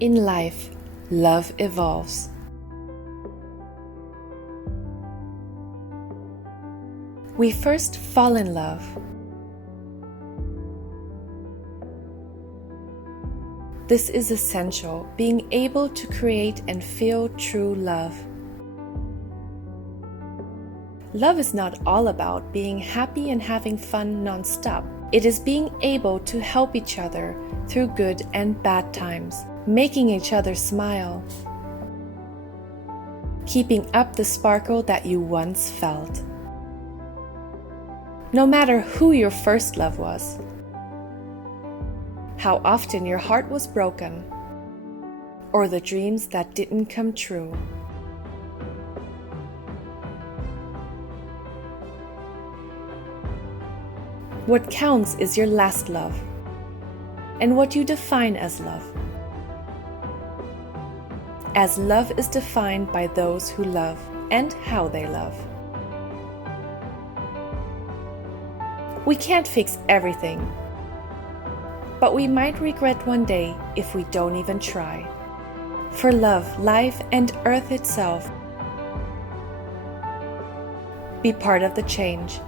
In life, love evolves. We first fall in love. This is essential, being able to create and feel true love. Love is not all about being happy and having fun non-stop. It is being able to help each other through good and bad times, making each other smile, keeping up the sparkle that you once felt. No matter who your first love was, how often your heart was broken, or the dreams that didn't come true. What counts is your last love, and what you define as love. As love is defined by those who love and how they love. We can't fix everything, but we might regret one day if we don't even try. For love, life, and earth itself, be part of the change.